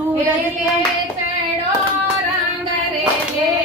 સૂરજ લે ચડો રંગ રે લે